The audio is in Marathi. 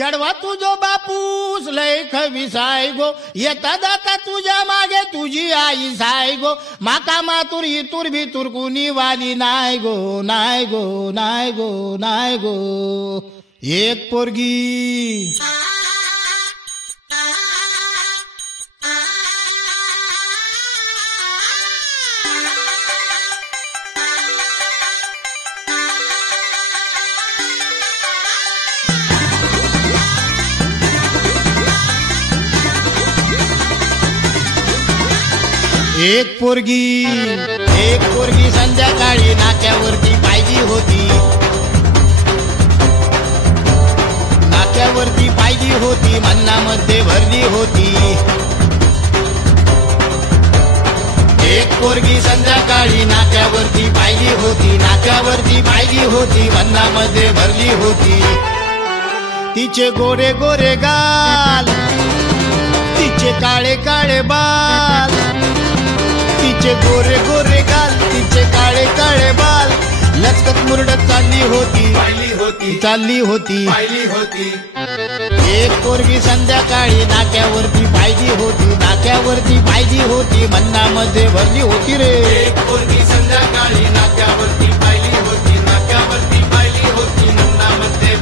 चढवा तुझो बापूस लय खविसाय गो येता जाता तुझ्या मागे तुझी आई साय गो माका मातुर इतुर भितुर कुणी वाली नाय गो नाय गो नाय गो नाय गो एक पोरगी एक पोरगी संध्याकाळी नाक्यावरती पाहिली होती नाक्यावरती पाहिली होती मन्नामध्ये भरली होती एक पोरगी संध्याकाळी नाक्यावरती पाहिली होती नाक्यावरती पाहिली होती मन्नामध्ये भरली होती तिचे गोरे गोरे गाल तिचे काळे काळे बाल तिचे गोरे गोरे गाल तिचे काळे काळे बाल लचकत मुरडत चालली होती चालली होती एक पोरगी संध्याकाळी नाक्यावरती पाहिली होती मन्नामध्ये भरली होती रे एक पोरगी संध्याकाळी नाक्यावरती पाहिली होती मन्नामध्ये